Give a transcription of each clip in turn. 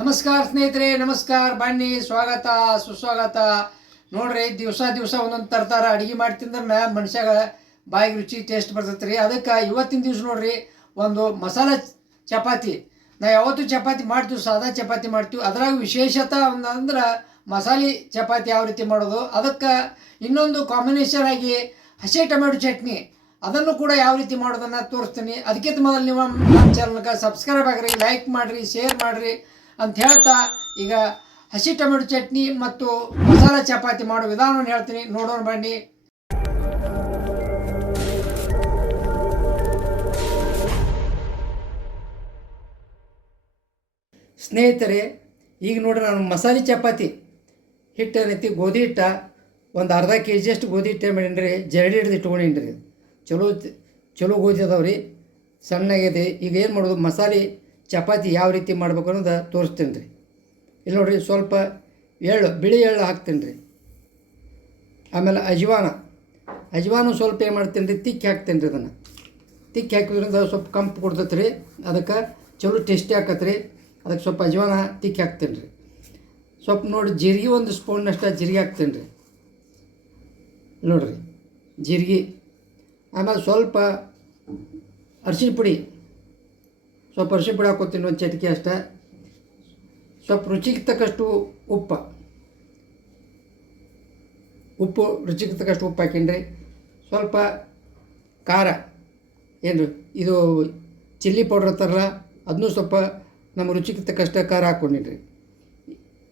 ನಮಸ್ಕಾರ ಸ್ನೇಹಿತರೆ, ನಮಸ್ಕಾರ ಬನ್ನಿ. ಸ್ವಾಗತ, ಸುಸ್ವಾಗತ. ನೋಡ್ರಿ, ದಿವಸ ದಿವಸ ಒಂದೊಂದು ತರ್ತಾರ ಅಡಿಗೆ ಮಾಡಿ ತಿಂದ್ರೆ ಮನುಷ್ಯಾಗ ಬಾಯಿಗೆ ರುಚಿ ಟೇಸ್ಟ್ ಬರ್ತೈತೆ ಅದಕ್ಕೆ ಇವತ್ತಿನ ದಿವ್ಸ ನೋಡ್ರಿ, ಒಂದು ಮಸಾಲ ಚಪಾತಿ. ನಾ ಯಾವತ್ತೂ ಚಪಾತಿ ಮಾಡ್ತೀವಿ, ಸಾದಾ ಚಪಾತಿ ಮಾಡ್ತೀವಿ. ಅದ್ರಾಗ ವಿಶೇಷತೆ ಅಂದ್ರೆ ಮಸಾಲೆ ಚಪಾತಿ ಯಾವ ರೀತಿ ಮಾಡೋದು. ಅದಕ್ಕೆ ಇನ್ನೊಂದು ಕಾಂಬಿನೇಷನ್ ಆಗಿ ಹಸಿ ಟೊಮೆಟೊ ಚಟ್ನಿ. ಅದನ್ನು ಕೂಡ ಯಾವ ರೀತಿ ಮಾಡೋದನ್ನು ತೋರಿಸ್ತೀನಿ. ಅದಕ್ಕಿಂತ ಮೊದಲು ನೀವು ನಮ್ಮ ಚಾನಲ್ಗೆ ಸಬ್ಸ್ಕ್ರೈಬ್ ಆಗಿರಿ ಲೈಕ್ ಮಾಡಿರಿ ಶೇರ್ ಮಾಡಿರಿ. ಅಂತ ಹೇಳ್ತಾ, ಈಗ ಹಸಿ ಟೊಮೆಟೊ ಚಟ್ನಿ ಮತ್ತು ಮಸಾಲ ಚಪಾತಿ ಮಾಡೋ ವಿಧಾನವನ್ನು ಹೇಳ್ತೀನಿ. ನೋಡೋಣ ಬನ್ನಿ. ಸ್ನೇಹಿತರೆ, ಈಗ ನೋಡಿ ನಾನು ಮಸಾಲೆ ಚಪಾತಿ ಹಿಟ್ಟು ಏನೈತಿ ಗೋಧಿ ಹಿಟ್ಟ, ಒಂದು ಅರ್ಧ ಕೆ ಜಿಯಷ್ಟು ಗೋಧಿ ಹಿಟ್ಟು ಮಾಡೀನಿ ರೀ ಜರಡಿ ಹಿಡ್ದು ಇಟ್ಕೊಂಡೀನಿ ರೀ ಚಲೋ ಚಲೋ ಗೋಧಿ ಅದಾವೆ ರೀ ಸಣ್ಣಗಿದೆ. ಈಗ ಏನು ಮಾಡೋದು, ಮಸಾಲೆ ಚಪಾತಿ ಯಾವ ರೀತಿ ಮಾಡ್ಬೇಕು ಅನ್ನೋದು ತೋರಿಸ್ತೀನಿ ರೀ. ಇಲ್ಲಿ ನೋಡಿರಿ ಸ್ವಲ್ಪ ಎಳ್ಳು, ಬಿಳಿ ಎಳ್ಳು ಹಾಕ್ತೀನಿ ರೀ. ಆಮೇಲೆ ಅಜ್ವಾನ. ಅಜ್ವಾನು ಸ್ವಲ್ಪ ಏನು ಮಾಡ್ತೀನಿ ರೀ, ತಿಕ್ಕಿ ಹಾಕ್ತೀನಿ ರೀ ಅದನ್ನು. ತಿಕ್ಕಿ ಹಾಕಿದ್ರಿಂದ ಸ್ವಲ್ಪ ಕಂಪು ಕೊಡ್ತೈತೆ ರೀ. ಅದಕ್ಕೆ ಚಲೋ ಟೇಸ್ಟಿ ಆಕತ್ತೆ ರೀ ಅದಕ್ಕೆ ಸ್ವಲ್ಪ ಅಜ್ವಾನ ತಿಕ್ಕಿ ಹಾಕ್ತೀನಿ ರೀ. ಸ್ವಲ್ಪ ನೋಡಿ ಜೀರಿಗೆ ಒಂದು ಸ್ಪೂನ್ನಷ್ಟು ಜೀರಿಗೆ ಹಾಕ್ತೀನಿ ರೀ. ನೋಡಿರಿ ಜೀರಿಗೆ. ಆಮೇಲೆ ಸ್ವಲ್ಪ ಅರಿಶಿನ ಪುಡಿ. ಸ್ವಲ್ಪ ಅರಿಶಿನ ಪುಡಿ ಹಾಕೋತೀನಿ ಒಂದು ಚಟಿಕೆ ಅಷ್ಟೇ. ಸ್ವಲ್ಪ ರುಚಿಗೆ ತಕ್ಕಷ್ಟು ಉಪ್ಪು. ಉಪ್ಪು ರುಚಿಗೆ ತಕ್ಕಷ್ಟು ಉಪ್ಪು ಹಾಕಿನ್ರಿ. ಸ್ವಲ್ಪ ಖಾರ. ಏನು ಇದು ಚಿಲ್ಲಿ ಪೌಡ್ರ್ ಹತ್ತಾರಲ್ಲ ಅದನ್ನೂ ಸ್ವಲ್ಪ ನಮ್ಮ ರುಚಿಗೆ ತಕ್ಕಷ್ಟು ಖಾರ ಹಾಕ್ಕೊಂಡಿನ್ರಿ.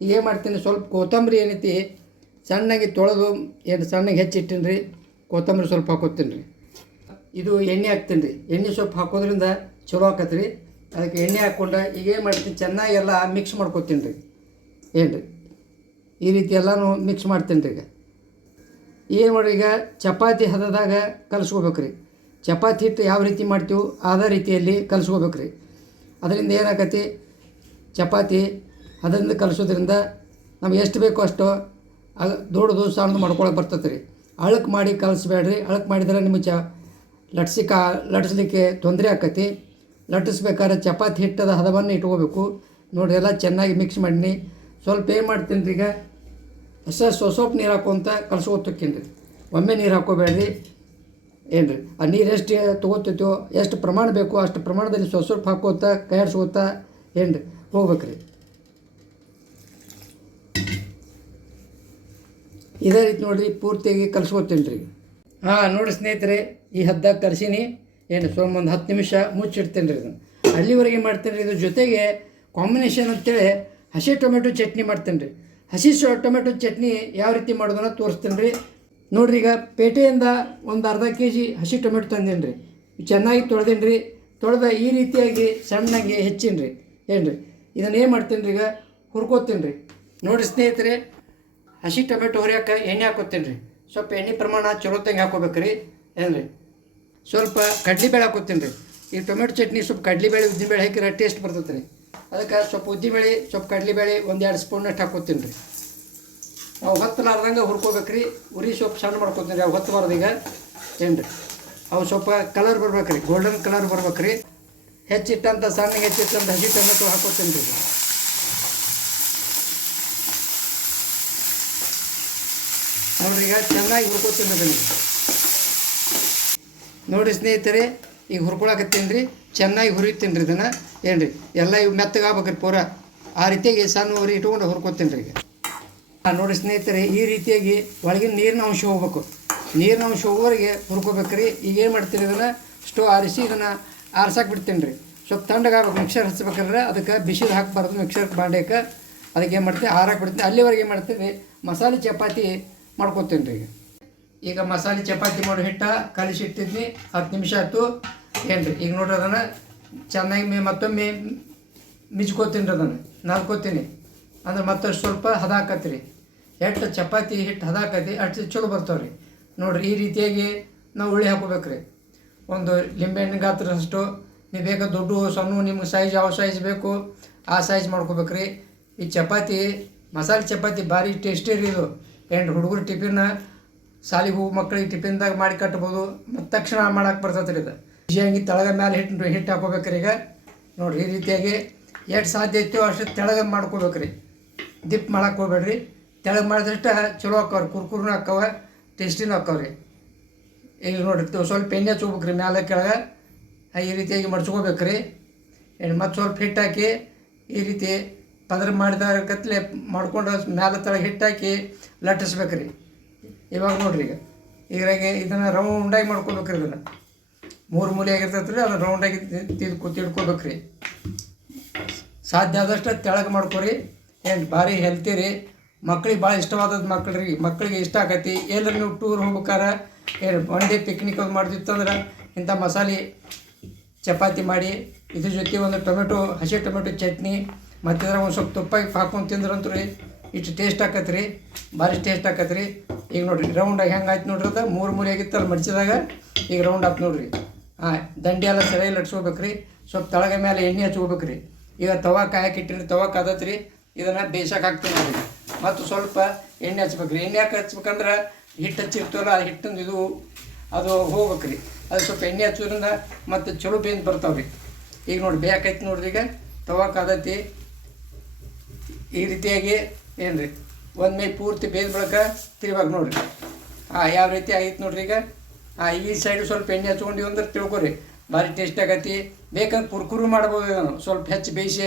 ಏನು ಮಾಡ್ತೀನಿ, ಸ್ವಲ್ಪ ಕೊತ್ತಂಬರಿ ಏನೈತಿ, ಸಣ್ಣಗೆ ತೊಳೆದು, ಏನು ಸಣ್ಣಗೆ ಹೆಚ್ಚಿಟ್ಟಿನಿ ರೀ ಕೊತ್ತಂಬರಿ ಸ್ವಲ್ಪ ಹಾಕೋತೀನಿ ರೀ ಇದು ಎಣ್ಣೆ ಹಾಕ್ತೀನಿ ರೀ ಎಣ್ಣೆ ಸ್ವಲ್ಪ ಹಾಕೋದ್ರಿಂದ ಚಲೋ ಆಕತ್ತೆ ರೀ ಅದಕ್ಕೆ ಎಣ್ಣೆ ಹಾಕ್ಕೊಂಡು ಈಗ ಏನು ಮಾಡ್ತೀನಿ, ಚೆನ್ನಾಗಿ ಎಲ್ಲ ಮಿಕ್ಸ್ ಮಾಡ್ಕೊತೀನಿ ರೀ. ಏನು ರೀ ಈ ರೀತಿ ಎಲ್ಲನೂ ಮಿಕ್ಸ್ ಮಾಡ್ತೀನಿ ರೀ ಈಗ. ಏನು ಮಾಡಿ ಈಗ, ಚಪಾತಿ ಹದದಾಗ ಕಲಿಸ್ಕೋಬೇಕು ರೀ. ಚಪಾತಿ ಹಿಟ್ಟು ಯಾವ ರೀತಿ ಮಾಡ್ತೀವೋ ಅದೇ ರೀತಿಯಲ್ಲಿ ಕಲಿಸ್ಕೋಬೇಕು ರೀ. ಅದರಿಂದ ಏನಾಕತಿ ಚಪಾತಿ ಅದರಿಂದ ಕಲಿಸೋದ್ರಿಂದ ನಮ್ಗೆ ಎಷ್ಟು ಬೇಕೋ ಅಷ್ಟು ಅದು ದೊಡ್ಡದು ಸಣ್ಣದು ಮಾಡ್ಕೊಳಕ್ಕೆ ಬರ್ತೈತೆ ರೀ. ಅಳಕ್ಕೆ ಮಾಡಿ ಕಲಿಸ್ಬೇಡ್ರಿ. ಅಳಕ್ಕೆ ಮಾಡಿದ್ರೆ ನಿಮಗೆ ಚ ಲಟ್ಸಿ ಕಾ ಲಟ್ಸ್ಲಿಕ್ಕೆ ತೊಂದರೆ ಆಕತಿ ಲಟ್ಟಿಸ್ಬೇಕಾದ್ರೆ ಚಪಾತಿ ಹಿಟ್ಟದ ಹದವನ್ನು ಇಟ್ಕೋಬೇಕು. ನೋಡಿರಿ, ಎಲ್ಲ ಚೆನ್ನಾಗಿ ಮಿಕ್ಸ್ ಮಾಡಿನಿ. ಸ್ವಲ್ಪ ಏನು ಮಾಡ್ತೀನಿ ರೀ ಈಗ? ಹೊಸ ಸ್ವಲ್ಪ ನೀರು ಹಾಕೋಂತ ಕಲಸ್ಕೊತಕ್ಕೀನಿ ರೀ ಒಮ್ಮೆ ನೀರು ಹಾಕೋಬೇಡ್ರಿ. ಏನು ರೀ ಆ ನೀರು ಎಷ್ಟು ತೊಗೋತೈತೋ ಎಷ್ಟು ಪ್ರಮಾಣ ಬೇಕೋ, ಅಷ್ಟು ಪ್ರಮಾಣದಲ್ಲಿ ಸ್ವಲ್ಪ ಹಾಕೋತ ಕೈ ಏನು ರೀ ಹೋಗ್ಬೇಕ್ರಿ. ಇದೇ ರೀತಿ ನೋಡಿರಿ, ಪೂರ್ತಿಯಾಗಿ ಕಲ್ಸ್ಕೊತೀನಿ ರೀ ಹಾಂ, ನೋಡಿ ಸ್ನೇಹಿತರೆ, ಈ ಹದ್ದಾಗ ಕಲಸೀನಿ ಏನು ಸ್ವಲ್ಪ ಒಂದು ಹತ್ತು ನಿಮಿಷ ಮುಚ್ಚಿಡ್ತೇನೆ ರೀ ಇದನ್ನು. ಅಲ್ಲಿವರೆಗೆ ಮಾಡ್ತೀನಿ ರೀ ಇದ್ರ ಜೊತೆಗೆ ಕಾಂಬಿನೇಷನ್ ಅಂತೇಳಿ ಹಸಿ ಟೊಮೆಟೊ ಚಟ್ನಿ ಮಾಡ್ತೇನೆ ರೀ ಹಸಿ ಟೊಮೆಟೊ ಚಟ್ನಿ ಯಾವ ರೀತಿ ಮಾಡೋದನ್ನ ತೋರಿಸ್ತೀನಿ ರೀ ನೋಡಿರಿ ಈಗ ಪೇಟೆಯಿಂದ ಒಂದು ಅರ್ಧ ಕೆ ಜಿ ಹಸಿ ಟೊಮೆಟೊ ತಂದೀನಿ ರೀ ಚೆನ್ನಾಗಿ ತೊಳೆದೀನಿ ರೀ ತೊಳೆದ ಈ ರೀತಿಯಾಗಿ ಸಣ್ಣಗೆ ಹೆಚ್ಚಿನ ರೀ ಏನು ರೀ ಇದನ್ನು ಏನು ಮಾಡ್ತೀನಿ ರೀ ಈಗ? ಹುರ್ಕೋತೀನಿ ರೀ ನೋಡಿ ಸ್ನೇಹಿತರೆ, ಹಸಿ ಟೊಮೆಟೊ ಹುರಿಯೋಕೆ ಎಣ್ಣೆ ಹಾಕೋತೀನಿ ರೀ ಸ್ವಲ್ಪ ಎಣ್ಣೆ ಪ್ರಮಾಣ ಚಲೋತ್ತಂಗೆ ತಂಗೆ ಹಾಕೋಬೇಕು ರೀ ಏನು ರೀ ಸ್ವಲ್ಪ ಕಡ್ಲಿಬೇಳೆ ಹಾಕೋತೀನಿ ರೀ ಈ ಟೊಮೆಟೊ ಚಟ್ನಿ ಸ್ವಲ್ಪ ಕಡ್ಲಿಬೇಳೆ ಉದ್ದಿನಬೇಳೆ ಹಾಕಿದ್ರೆ ಟೇಸ್ಟ್ ಬರ್ತೈತೆ ರೀ. ಅದಕ್ಕೆ ಸ್ವಲ್ಪ ಉದ್ದಿನಬೇಳೆ ಸ್ವಲ್ಪ ಕಡ್ಲಿಬೇಳೆ ಒಂದೆರಡು ಸ್ಪೂನಷ್ಟು ಹಾಕೋತೀನಿ ರೀ ಅವು ಹೊತ್ತಲಾರ್ದಂಗೆ ಹುರ್ಕೋಬೇಕು ರೀ. ಉರಿ ಸ್ವಲ್ಪ ಸಣ್ಣ ಮಾಡ್ಕೊತೀನಿ ರೀ ಅವು ಹೊತ್ತಬಾರ್ದು ಈಗ ಏನು ರೀ ಅವು ಸ್ವಲ್ಪ ಕಲರ್ ಬರ್ಬೇಕು ರೀ. ಗೋಲ್ಡನ್ ಕಲರ್ ಬರ್ಬೇಕು ರೀ. ಹೆಚ್ಚಿಟ್ಟಂಥ ಸಣ್ಣಗೆ ಹೆಚ್ಚಿಟ್ಟಂಥ ಹಸಿ ಟೊಮೆಟೊ ಹಾಕೋತೀನಿ ರೀ ನೋಡ್ರಿ ಈಗ ಚೆನ್ನಾಗಿ ಹುರ್ಕೋತೀನಿ ಅದನ್ನು ನೋಡಿ ಸ್ನೇಹಿತರೆ, ಈಗ ಹುರ್ಕೊಳಕತ್ತೀನಿ ರೀ, ಚೆನ್ನಾಗಿ ಹುರಿತೀನಿ ರೀ ಇದನ್ನು. ಏನು ರೀ, ಎಲ್ಲ ಇವು ಮೆತ್ತಗಾಗ್ಬೇಕ್ರಿ ಪೂರ. ಆ ರೀತಿಯಾಗಿ ಸಣ್ಣ ಉರಿ ಇಟ್ಕೊಂಡು ಹುರ್ಕೊತೀನಿ ರೀ ಈಗ. ನೋಡಿ ಸ್ನೇಹಿತರೆ, ಈ ರೀತಿಯಾಗಿ ಒಳಗಿನ ನೀರಿನ ಅಂಶ ಹೋಗ್ಬೇಕು. ನೀರಿನ ಅಂಶ ಹೋಗೋರಿಗೆ ಹುರ್ಕೋಬೇಕು ರೀ. ಈಗ ಏನು ಮಾಡ್ತೀರಿ ಇದನ್ನು? ಸ್ಟೋವ್ ಆರಿಸಿ ಇದನ್ನು ಆರ್ಸಕ್ಕೆ ಬಿಡ್ತೀನಿ ರೀ. ಸ್ವಲ್ಪ ತಣ್ಣಗಾಗಬೇಕು ಮಿಕ್ಸರ್ ಹಚ್ಬೇಕಂದ್ರೆ ಅದಕ್ಕೆ ಬಿಸಿಲು ಹಾಕಬಾರ್ದು ಮಿಕ್ಸರ್ ಬಾಂಡ್ಯಕ್ಕೆ ಅದಕ್ಕೆ ಏನು ಮಾಡ್ತೀವಿ ಆರಕ್ಕೆ ಬಿಡ್ತೀನಿ. ಅಲ್ಲಿವರೆಗೆ ಏನು ಮಾಡ್ತೀವಿ ಮಸಾಲೆ, ಚಪಾತಿ ಮಾಡ್ಕೊತೀನಿ ರೀ ಈಗ. ಈಗ ಮಸಾಲೆ ಚಪಾತಿ ಮಾಡೋ ಹಿಟ್ಟ ಕಲಿಸಿಟ್ಟಿದ್ವಿ, ಹತ್ತು ನಿಮಿಷ ಆಯ್ತು. ಏನು ಈಗ ನೋಡ್ರಿ ಅದನ್ನು ಚೆನ್ನಾಗಿ ಮೇ ಮತ್ತೊಮ್ಮೆ ಮಿಜ್ಕೋತೀನಿ ರೀ ಅದನ್ನು ನಾದ್ಕೋತೀನಿ ಅಂದ್ರೆ ಮತ್ತಷ್ಟು ಸ್ವಲ್ಪ ಹದ ಹಾಕತ್ರಿ ಎಷ್ಟು ಚಪಾತಿ ಹಿಟ್ಟು ಹದಾಕತ್ತಿ ಅಷ್ಟು ಚಲೋ ಬರ್ತಾವೆ ರೀ ನೋಡಿರಿ, ಈ ರೀತಿಯಾಗಿ ನಾವು ಉಳ್ಳಿ ಹಾಕೋಬೇಕು ರೀ ಒಂದು ಲಿಂಬೆಹಣ್ಣು ಗಾತ್ರದಷ್ಟು ನೀವು ಬೇಗ ದೊಡ್ಡ, ಸಣ್ಣ, ನಿಮ್ಗೆ ಸೈಜ್ ಯಾವ ಸೈಜ್ ಬೇಕು, ಆ ಸೈಜ್ ಮಾಡ್ಕೋಬೇಕು ರೀ ಈ ಚಪಾತಿ, ಮಸಾಲೆ ಚಪಾತಿ ಭಾರಿ ಟೇಸ್ಟಿ ರೀ ಇದು. ಏನು ಹುಡುಗರು ಟಿಫಿನ್ ಸಾಲಿಗೆ ಹೋಗಿ ಮಕ್ಳಿಗೆ ಟಿಫಿನ್ದಾಗ ಮಾಡಿ ಕಟ್ಬೋದು. ಮತ್ತು ತಕ್ಷಣ ಮಾಡಕ್ಕೆ ಬರ್ತೈತೆ ರೀ ಇದು. ಬಿಸಿಯಾಗಿ ತಳಗ ಮೇಲೆ ಹಿಟ್ಟು ಹಿಟ್ಟು ಹಾಕೋಬೇಕ್ರಿ ಈಗ. ನೋಡಿರಿ, ಈ ರೀತಿಯಾಗಿ ಎಷ್ಟು ಸಾಧ್ಯ ಐತೋ ಅಷ್ಟು ತೆಳಗೆ ಮಾಡ್ಕೋಬೇಕ್ರಿ. ದಿಪ್ ಮಾಡಕ್ಕೆ ಹೋಗ್ಬೇಡ್ರಿ. ತೆಳಗೆ ಮಾಡಿದಷ್ಟು ಚಲೋ ಹಾಕವ್ರಿ. ಕುರ್ಕುರ್ನೂ ಹಾಕವ ಟೇಸ್ಟಿನೂ ಹಾಕವ್ರಿ. ಈಗ ನೋಡಿರಿ ಸ್ವಲ್ಪ ಎಣ್ಣೆ ಹಚ್ಕೋಬೇಕ್ರಿ ಮ್ಯಾಲೆ ಕೆಳಗೆ. ಈ ರೀತಿಯಾಗಿ ಮಡ್ಸ್ಕೋಬೇಕ್ರಿ. ಏನು ಮತ್ತು ಸ್ವಲ್ಪ ಹಿಟ್ಟು ಹಾಕಿ, ಈ ರೀತಿ ಪದರ ಮಾಡಿದ ಕತ್ಲೆ ಮಾಡ್ಕೊಂಡು ಮ್ಯಾಲೆ ತೆಳಗೆ ಹಿಟ್ಟಾಕಿ ಲಟ್ಟಿಸ್ಬೇಕ್ರಿ. ಇವಾಗ ನೋಡ್ರಿ ಈಗ. ಇದ್ರಾಗೆ ಇದನ್ನು ರೌಂಡಾಗಿ ರೀ ಇದನ್ನು ಮೂರು ಮೂಲೆ ಆಗಿರ್ತೈತೆ ರೀ ಅದನ್ನು ರೌಂಡಾಗಿ ತಿದ್ಕೊ ತಿಳ್ಕೊಬೇಕ್ರಿ. ಸಾಧ್ಯ ಆದಷ್ಟು ತೆಳಗೆ ಮಾಡ್ಕೊರಿ. ಏನು ಭಾರಿ ಹೆಲ್ತಿ ರೀ. ಮಕ್ಳಿಗೆ ಭಾಳ ಇಷ್ಟವಾದದ್ದು ಮಕ್ಳಿಗೆ ಮಕ್ಕಳಿಗೆ ಇಷ್ಟ ಆಕತಿ. ಎಲ್ಲರೂ ನೀವು ಟೂರ್ ಹೋಗ್ಬೇಕಾರೆ, ಏನು ಒನ್ ಪಿಕ್ನಿಕ್ ಅದು ಮಾಡ್ತಿತ್ತಂದ್ರೆ ಇಂಥ ಮಸಾಲೆ ಚಪಾತಿ ಮಾಡಿ, ಇದ್ರ ಜೊತೆ ಒಂದು ಟೊಮೆಟೊ, ಹಸಿ ಟೊಮೆಟೊ ಚಟ್ನಿ, ಮತ್ತಿದ್ರೆ ಒಂದು ಸ್ವಲ್ಪ ತುಪ್ಪ ಹಾಕೊಂಡು ತಿಂದ್ರಂತೂ ರೀ ಇಷ್ಟು ಟೇಸ್ಟ್ ಆಕತ್ ರೀ ಭಾರಿ ಟೇಸ್ಟ್ ಆಕತ್ರಿ ರೀ ಈಗ ನೋಡಿರಿ ರೌಂಡಾಗಿ ಹೆಂಗೆ ಆಯ್ತು ನೋಡ್ರಿ ಅದು? ಮೂರು ಆಗಿತ್ತು ಅಲ್ಲಿ ಮಡ್ಚಿದಾಗ. ಈಗ ರೌಂಡ್ ಆಯ್ತು ನೋಡ್ರಿ. ಹಾಂ, ದಂಡಿ ಎಲ್ಲ ಸರಿ ಲಟ್ಸ್ಕೋಬೇಕು ರೀ ಸ್ವಲ್ಪ ತಳಗ ಮೇಲೆ ಎಣ್ಣೆ ಹಚ್ಕೋಬೇಕು ಈಗ ತವಾ ಕಾಯಕ್ಕೆ ಇಟ್ಟಿರಿ ತವಾ ಕಾದತ್ರಿ. ರೀ ಇದನ್ನು ಬೇಯಿಸಕ್ಕೆ ನೋಡ್ರಿ. ಮತ್ತು ಸ್ವಲ್ಪ ಎಣ್ಣೆ ಹಚ್ಬೇಕು ರೀ ಎಣ್ಣೆ ಹಾಕಿ ಹಚ್ಬೇಕಂದ್ರೆ ಹಿಟ್ಟು ಹಚ್ಚಿರ್ತೀವಲ್ಲ, ಆ ಹಿಟ್ಟಿಂದು ಇದು, ಅದು ಹೋಗ್ಬೇಕು ರೀ ಅದು ಸ್ವಲ್ಪ ಎಣ್ಣೆ ಹಚ್ಚೋದ್ರಿಂದ ಮತ್ತು ಚಲೋ ಬೇಂದು ಬರ್ತಾವೆ ರೀ ಈಗ ನೋಡಿ ಬೇಕಾಯ್ತು ನೋಡ್ರಿ ಈಗ. ತವಾ ಕಾದತಿ ಈ ರೀತಿಯಾಗಿ ಏನು ರೀ ಒಂದು ಮೈ ಪೂರ್ತಿ ಬೇಯ್ದ ಬಳಕ ತಿರುವಾಗ ನೋಡಿರಿ. ಹಾಂ ಯಾವ ರೀತಿ ಆಗೈತೆ ನೋಡ್ರಿ ಈಗ? ಹಾಂ ಈ ಸೈಡ್ ಸ್ವಲ್ಪ ಎಣ್ಣೆ ಹಚ್ಕೊಂಡಿವಿ ಅಂದ್ರೆ ತಿಳ್ಕೊರಿ. ಭಾರಿ ಟೇಸ್ಟ್ ಆಗತಿ. ಬೇಕಂದ್ರೆ ಕುರ್ಕುರು ಮಾಡ್ಬೋದು ಸ್ವಲ್ಪ ಹೆಚ್ಚು ಬೇಯಿಸಿ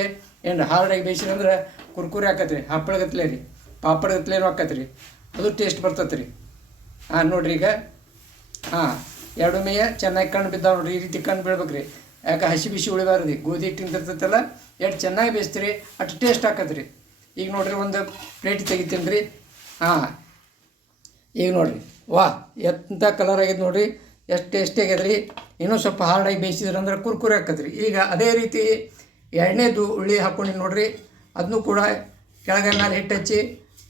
ಏನು ಹಾರ್ಡಾಗಿ ಬೇಯಿಸಿದ್ರೆ ಅಂದ್ರೆ ಕುರ್ಕುರಿ ರೀ ಹಪ್ಪಳಗತ್ಲೆ ರೀ. ಪಾಪಡಗತ್ಲೇನು ಆಕತ್ರಿ ಅದು ಟೇಸ್ಟ್ ಬರ್ತೈತೆ ರೀ ಹಾಂ ನೋಡ್ರಿ ಈಗ. ಹಾಂ ಎರಡು ಮೇಯ ಚೆನ್ನಾಗಿ ಕಣ್ಣು ಬಿದ್ದಾವೆ ನೋಡ್ರಿ. ಈ ರೀತಿ ಕಣ್ಣು ಬೀಳ್ಬೇಕು ರೀ ಯಾಕೆ ಹಸಿ ಬಿಸಿ ಉಳಿಬಾರ್ದು. ಗೋಧಿ ಹಿಟ್ಟಿಂದ ಇರ್ತೈತಲ್ಲ ಎಷ್ಟು ಚೆನ್ನಾಗಿ ಬೇಯಿಸ್ತೀರಿ, ಅಷ್ಟು ಟೇಸ್ಟ್ ಆಕತ್ರಿ ಈಗ ನೋಡ್ರಿ ಒಂದು ಪ್ಲೇಟ್ ತೆಗಿತೀನಿ ರೀ. ಹಾಂ. ಈಗ ನೋಡಿರಿ. ವಾ ಎಂಥ ಕಲರ್ ಆಗಿದೆ ನೋಡಿರಿ. ಎಷ್ಟು ಟೇಸ್ಟಿ ಆಗ್ಯದ ರೀ. ಇನ್ನೂ ಸ್ವಲ್ಪ ಹಾರ್ಡಾಗಿ ಬೇಯಿಸಿದ್ರೆ ಅಂದ್ರೆ ಕುರ್ಕುರಿ ಹಾಕದ್ರಿ ಈಗ ಅದೇ ರೀತಿ ಎಣ್ಣೆದು ಉಳ್ಳಿ ಹಾಕ್ಕೊಂಡು ನೋಡಿರಿ. ಅದನ್ನು ಕೂಡ ಕೆಳಗೆ ನಾನು ಹಿಟ್ಟು ಹಚ್ಚಿ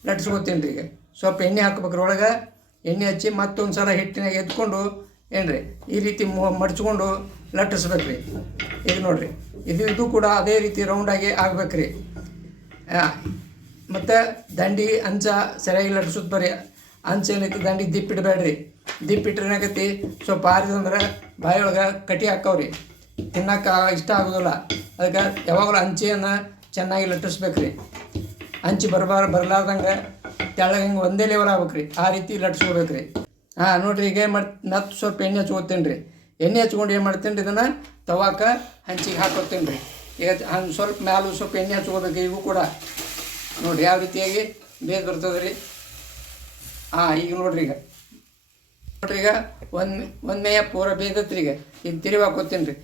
ಲಟ್ಸ್ಕೊತೀನಿ ರೀ ಈಗ. ಸ್ವಲ್ಪ ಎಣ್ಣೆ ಹಾಕ್ಬೇಕ್ರಿ ಒಳಗೆ ಎಣ್ಣೆ ಹಚ್ಚಿ ಮತ್ತೊಂದು ಸಲ ಹಿಟ್ಟಿನಾಗ ಎತ್ಕೊಂಡು ಏನು ರೀ ಈ ರೀತಿ ಮಡ್ಚ್ಕೊಂಡು ಲಟ್ಟಿಸ್ಬೇಕು ರೀ. ಈಗ ನೋಡಿರಿ. ಇದು ಇದು ಕೂಡ ಅದೇ ರೀತಿ ರೌಂಡಾಗಿ ಆಗ್ಬೇಕು ರೀ. ಮತ್ತು ದಂಡಿ ಅಂಚ ಸರಿಯಾಗಿ ಸುತ್ತ ಬರ್ರಿ ಅಂಚ ಏನೈತಿ ದಂಡಿ ದಿಪ್ಪಿಡಬೇಡ್ರಿ ದಿಪ್ಪಿಟ್ರೆ ಏನಾಗೈತಿ? ಸ್ವಲ್ಪ ಆರಿದಂದ್ರೆ ಬಾಯಿಯೊಳಗೆ ಕಟಿ ಹಾಕವ್ರಿ. ತಿನ್ನಕ್ಕೆ ಇಷ್ಟ ಆಗೋದಿಲ್ಲ. ಅದಕ್ಕೆ ಯಾವಾಗಲೂ ಅಂಚೆಯನ್ನು ಚೆನ್ನಾಗಿ ಲಟ್ಟಿಸ್ಬೇಕು ರೀ ಅಂಚು ಬರಬಾರ ಬರಲಾರ್ದಂಗೆ ತೆಳ್ಳಗೆ ಹಿಂಗೆ ಒಂದೇ ಲೆವೆಲ್ ಆಗ್ಬೇಕ್ರಿ. ಆ ರೀತಿ ಲಟ್ಸ್ಕೊಬೇಕ್ರಿ ಹಾಂ, ನೋಡಿರಿ, ಈಗ ಏನು ಮಾಡಿ ನತ್ತು ಸ್ವಲ್ಪ ಎಣ್ಣೆ ಹಚ್ಕೋತೀನಿ ರೀ ಎಣ್ಣೆ ಹಚ್ಕೊಂಡು ಏನು ಮಾಡ್ತೀನಿ ರೀ ಇದನ್ನು? ತವಾಕ ಹಂಚಿಗೆ ಹಾಕೋತೀನಿ ರೀ ಈಗ ಹಂಗೆ ಸ್ವಲ್ಪ ಮ್ಯಾಲೂ ಸ್ವಲ್ಪ ಎಣ್ಣೆ ಹಚ್ಕೋಬೇಕು ಇವು ಕೂಡ. ನೋಡ್ರಿ ಯಾವ ರೀತಿಯಾಗಿ ಬೇದ್ ಬರ್ತದೆ ರೀ? ಹಾಂ, ಈಗ ನೋಡ್ರಿ ಈಗ. ನೋಡ್ರಿ ಈಗ ಒಂದು ಒಂದು ಮೇಯ ಪೂರ ಬೇದತ್ರಿ ಈಗ. ಈಗ ತಿರುವಿ ಹಾಕೋತೀನಿ ರೀ.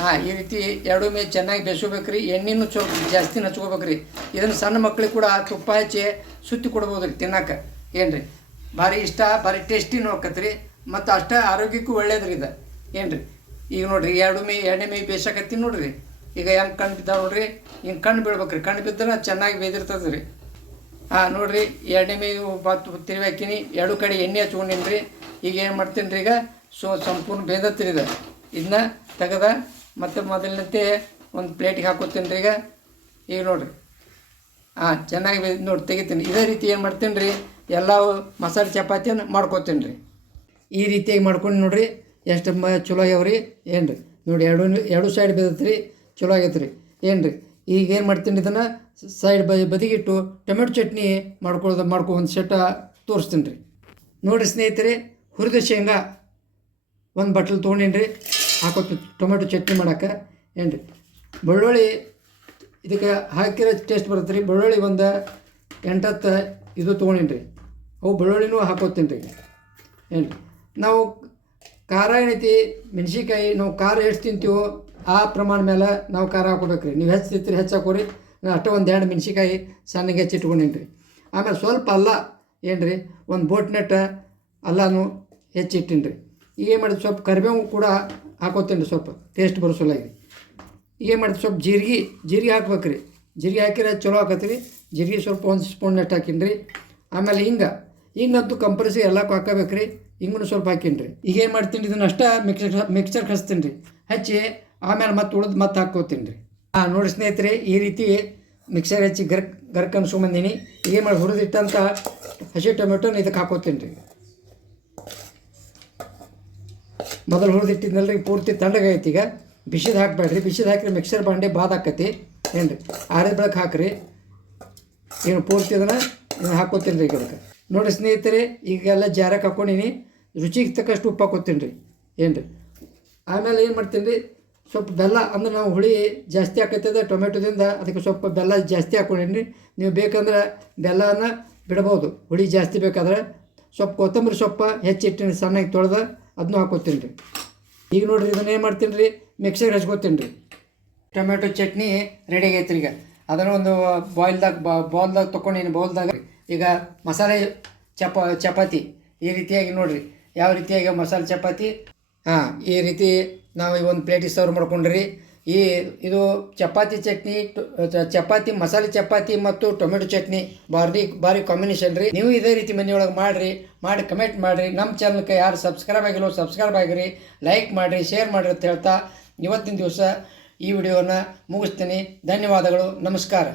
ಹಾಂ, ಈ ರೀತಿ ಎರಡು ಮೇ ಚೆನ್ನಾಗಿ ಬೇಯಿಸ್ಕೋಬೇಕು ರೀ ಎಣ್ಣೆನೂ ಸ್ವಲ್ಪ ಜಾಸ್ತಿ ಹಚ್ಕೋಬೇಕು ರೀ ಇದನ್ನು ಸಣ್ಣ ಮಕ್ಳಿಗೆ ಕೂಡ ತುಪ್ಪ ಹಚ್ಚಿ ಸುತ್ತಿ ಕೊಡ್ಬೋದು ರೀ ತಿನ್ನಕ್ಕೆ. ಏನು ರೀ ಭಾರಿ ಇಷ್ಟ, ಭಾರಿ ಟೇಸ್ಟಿ ನೋಡ್ಕತ್ರಿ. ಮತ್ತು ಅಷ್ಟೇ ಆರೋಗ್ಯಕ್ಕೂ ಒಳ್ಳೇದ್ರಿ ಇದು. ಏನು ರೀ ಈಗ ನೋಡ್ರಿ, ಎರಡು ಮೇ ಎರಡನೇ ಮೇ ಬೇಸಾಕತ್ತೀನಿ ನೋಡ್ರಿ. ಈಗ ಹೆಂಗೆ ಕಣ್ಣು ಬಿದ್ದಾವ ನೋಡ್ರಿ? ಹಿಂಗೆ ಕಣ್ಣು ಬೀಳ್ಬೇಕ್ರಿ. ಕಣ್ಣು ಬಿದ್ದರೆ ಚೆನ್ನಾಗಿ ಬೇದಿರ್ತದೆ ರೀ. ಹಾಂ ನೋಡಿರಿ, ಎರಡನೇ ಮೇವು ಬಾತು ತಿರುವಿ ಹಾಕಿನಿ ಎರಡು ಕಡೆ ಎಣ್ಣೆ ಹಚ್ಕೊಂಡಿನಿ ರೀ ಈಗ ಏನು ಮಾಡ್ತೀನಿ ರೀ ಈಗ? ಸೊ, ಸಂಪೂರ್ಣ ಬೇದತ್ರಿ ತಿರಿದ ಇದನ್ನ ತೆಗೆದ ಮತ್ತು ಮೊದಲಿನಂತೆ ಒಂದು ಪ್ಲೇಟಿಗೆ ಹಾಕೋತೀನಿ ರೀ ಈಗ. ಈಗ ನೋಡಿರಿ. ಹಾಂ ಚೆನ್ನಾಗಿ ನೋಡಿ, ತೆಗಿತೀನಿ. ಇದೇ ರೀತಿ ಏನು ಮಾಡ್ತೀನಿ ರೀ ಎಲ್ಲ ಮಸಾಲೆ ಚಪಾತಿಯನ್ನು ಮಾಡ್ಕೋತೀನಿ ರೀ ಈ ರೀತಿಯಾಗಿ ಮಾಡ್ಕೊಂಡು ನೋಡಿರಿ, ಎಷ್ಟು ಮ, ಚಲೋ ಆಗ್ಯಾವ ರೀ ಏನು ರೀ ನೋಡಿ, ಎರಡು ಎರಡು ಸೈಡ್ ಬೇದತ್ರಿ. ರೀ ಚಲೋ ಆಗೈತೆ ರೀ ಏನು ರೀ ಈಗ ಏನು ಮಾಡ್ತೀನಿ ಇದನ್ನು? ಸೈಡ್ ಬ, ಬದಿಗಿಟ್ಟು ಟೊಮೆಟೊ ಚಟ್ನಿ ಮಾಡ್ಕೊಳ್ಳೋದು ಮಾಡ್ಕೊ ಒಂದು ಸೆಟ ತೋರಿಸ್ತೀನಿ ರೀ. ನೋಡಿ ಸ್ನೇಹಿತರೆ, ಹುರಿದ ಶೇಂಗಾ ಒಂದು ಬಟ್ಲು ತೊಗೊಂಡೇನು ರೀ. ಹಾಕೋತಿ ಟೊಮೆಟೊ ಚಟ್ನಿ ಮಾಡಕ್ಕೆ ಏನು ರೀ ಬೆಳ್ಳುಳ್ಳಿ ಇದಕ್ಕೆ ಹಾಕಿರೋ ಟೇಸ್ಟ್ ಬರುತ್ತೆ ರೀ ಬೆಳ್ಳುಳ್ಳಿ ಒಂದು ಎಂಟತ್ತು ಇದು ತೊಗೊಂಡೇನು ರೀ. ಅವು ಬೆಳ್ಳುಳ್ಳಿನೂ ಹಾಕೋತೀನಿ ರೀ. ಏನು ರೀ ನಾವು ಖಾರ ಏನೈತಿ? ಮೆಣಸಿನ್ಕಾಯಿ, ನಾವು ಖಾರ ಎಷ್ಟು ತಿಂತೀವೋ ಆ ಪ್ರಮಾಣ ಮೇಲೆ ನಾವು ಖಾರ ಹಾಕೋಬೇಕು ರೀ ನೀವು ಹೆಚ್ಚು ತಿಂತೀರಿ ಹೆಚ್ಚು ಹಾಕೋರಿ. ನಾನು ಅಷ್ಟೇ ಒಂದು ಎರಡು ಮೆಣಸಿನ್ಕಾಯಿ ಸಣ್ಣಗೆ ಹೆಚ್ಚಿ ಇಟ್ಕೊಂಡೀನಿ ರೀ ಆಮೇಲೆ ಸ್ವಲ್ಪ ಅಲ್ಲ ಏನು ರೀ ಒಂದು ಬೋಟ್ ನೆಟ್ಟ ಅಲ್ಲನೂ ಹೆಚ್ಚಿಟ್ಟೀನಿ ರೀ ಏನು ಮಾಡಿದ್ರು ಸ್ವಲ್ಪ ಕರಿಬೇವು ಕೂಡ ಹಾಕೋತೀನಿ ರೀ ಸ್ವಲ್ಪ ಟೇಸ್ಟ್ ಬರೋಸಲಾಗಿ ಏನು ಮಾಡಿದ್ರು ಸ್ವಲ್ಪ ಜೀರಿಗೆ ಜೀರಿಗೆ ಹಾಕ್ಬೇಕು ರೀ ಜೀರಿಗೆ ಹಾಕಿದ್ರೆ ಚಲೋ ಆಕತ್ತಿ ರೀ ಜೀರಿಗೆ ಸ್ವಲ್ಪ ಒಂದು ಸ್ಪೂನ್ನಷ್ಟು ಹಾಕೀನಿ ರೀ ಆಮೇಲೆ ಹಿಂಗೆ ಹಿಂಗಂತೂ ಕಂಪಲ್ಸರಿ ಎಲ್ಲಕ್ಕೂ ಹಾಕಬೇಕು ರೀ ಹಿಂಗೂ ಸ್ವಲ್ಪ ಹಾಕೀನಿ ರೀ ಈಗ ಏನು ಮಾಡ್ತೀನಿ, ಇದನ್ನ ಅಷ್ಟೇ ಮಿಕ್ಸರ್ ಮಿಕ್ಸರ್ ಹಚ್ತೀನಿ ರೀ ಹಚ್ಚಿ ಆಮೇಲೆ ಮತ್ತೆ ಉಳಿದು ಮತ್ತೆ ಹಾಕೋತೀನಿ ರೀ. ಹಾಂ ನೋಡಿ ಸ್ನೇಹಿತರೆ, ಈ ರೀತಿ ಮಿಕ್ಸರ್ ಹಚ್ಚಿ ಗರ್ ಗರ್ಕ್ ಅನ್ಸ್ಕೊಂಬಂದೀನಿ ಈಗ ಮಾಡಿ ಹುರಿದಿಟ್ಟಂಥ ಹಸಿ ಟೊಮೆಟೊನ ಇದಕ್ಕೆ ಹಾಕೋತೀನಿ ರೀ. ಮೊದಲು ಹುರಿದಿಟ್ಟಿದ್ನಲ್ಲ ರೀ ಪೂರ್ತಿ ತಣ್ಣಗೈತಿ ಈಗ. ಬಿಸಿದು ಹಾಕಬೇಡ್ರಿ, ಬಿಸಿದು ಹಾಕಿದ್ರೆ ಮಿಕ್ಸರ್ ಬಾಂಡೆ ಬಾದ್ ಆಕತಿ. ಏನು ರೀ, ಆರಿದ ಬೆಳಕು ಹಾಕ್ರಿ. ಏನು ಪೂರ್ತಿ ಇದನ್ನು ಹಾಕೋತೀನಿ ರೀ ಈಗ ನೋಡಿ ಸ್ನೇಹಿತರೆ, ಈಗೆಲ್ಲ ಜಾರಕ್ಕೆ ಹಾಕ್ಕೊಂಡೀನಿ. ರುಚಿಗೆ ತಕ್ಕಷ್ಟು ಉಪ್ಪು ಹಾಕೋತೀನಿ ರೀ. ಏನು ಆಮೇಲೆ ಏನು ಮಾಡ್ತೀನಿ ರೀ ಸ್ವಲ್ಪ ಬೆಲ್ಲ ಅಂದ್ರೆ ನಾವು ಹುಳಿ ಜಾಸ್ತಿ ಹಾಕೈತದ ಟೊಮೆಟೊದಿಂದ ಅದಕ್ಕೆ ಸ್ವಲ್ಪ ಬೆಲ್ಲ ಜಾಸ್ತಿ ಹಾಕ್ಕೊಂಡೀನಿ ನೀವು ಬೇಕಂದ್ರೆ ಬೆಲ್ಲನ ಬಿಡ್ಬೋದು. ಹುಳಿ ಜಾಸ್ತಿ ಬೇಕಾದ್ರೆ ಸ್ವಲ್ಪ ಕೊತ್ತಂಬರಿ ಸೊಪ್ಪು ಹೆಚ್ಚಿಟ್ಟಿನಿ ಸಣ್ಣಗೆ ತೊಳೆದು ಅದನ್ನೂ ಹಾಕೋತೀನಿ ರೀ. ಈಗ ನೋಡಿರಿ ಇದನ್ನ ಏನು ಮಾಡ್ತೀನಿ ರೀ? ಮಿಕ್ಸರ್ಗೆ ಹಚ್ಕೋತೀನಿ ರೀ. ಟೊಮೆಟೊ ಚಟ್ನಿ ರೆಡಿ ಆಗೈತೆ ಈಗ. ಅದನ್ನು ಒಂದು ಬಾಯ್ಲ್ದಾಗ ಬೌಲ್ದಾಗ ತೊಗೊಂಡಿನಿ ಬೌಲ್ದಾಗ ಈಗ ಮಸಾಲೆ ಚಪ, ಚಪಾತಿ ಈ ರೀತಿಯಾಗಿ ನೋಡಿರಿ. ಯಾವ ರೀತಿಯಾಗಿ ಮಸಾಲೆ ಚಪಾತಿ? ಹಾಂ, ಈ ರೀತಿ ನಾವು ಈ ಒಂದು ಪ್ಲೇಟಿಗೆ ಸರ್ವ್ ಮಾಡ್ಕೊಂಡ್ರಿ. ಈ ಇದು ಚಪಾತಿ ಚಟ್ನಿ ಚಪಾತಿ, ಮಸಾಲೆ ಚಪಾತಿ ಮತ್ತು ಟೊಮೆಟೊ ಚಟ್ನಿ ಭಾರಿ ಭಾರಿ ಕಾಂಬಿನೇಷನ್ ರೀ. ನೀವು ಇದೇ ರೀತಿ ಮನೆಯೊಳಗೆ ಮಾಡಿರಿ, ಮಾಡಿ ಕಮೆಂಟ್ ಮಾಡಿರಿ. ನಮ್ಮ ಚಾನಲ್ಗೆ ಯಾರು ಸಬ್ಸ್ಕ್ರೈಬ್ ಆಗಿಲ್ಲ ಸಬ್ಸ್ಕ್ರೈಬ್ ಆಗಿರಿ. ಲೈಕ್ ಮಾಡಿರಿ ಶೇರ್ ಮಾಡಿರಿ ಅಂತ ಹೇಳ್ತಾ ಇವತ್ತಿನ ದಿವಸ ಈ ವಿಡಿಯೋನ ಮುಗಿಸ್ತೀನಿ. ಧನ್ಯವಾದಗಳು, ನಮಸ್ಕಾರ.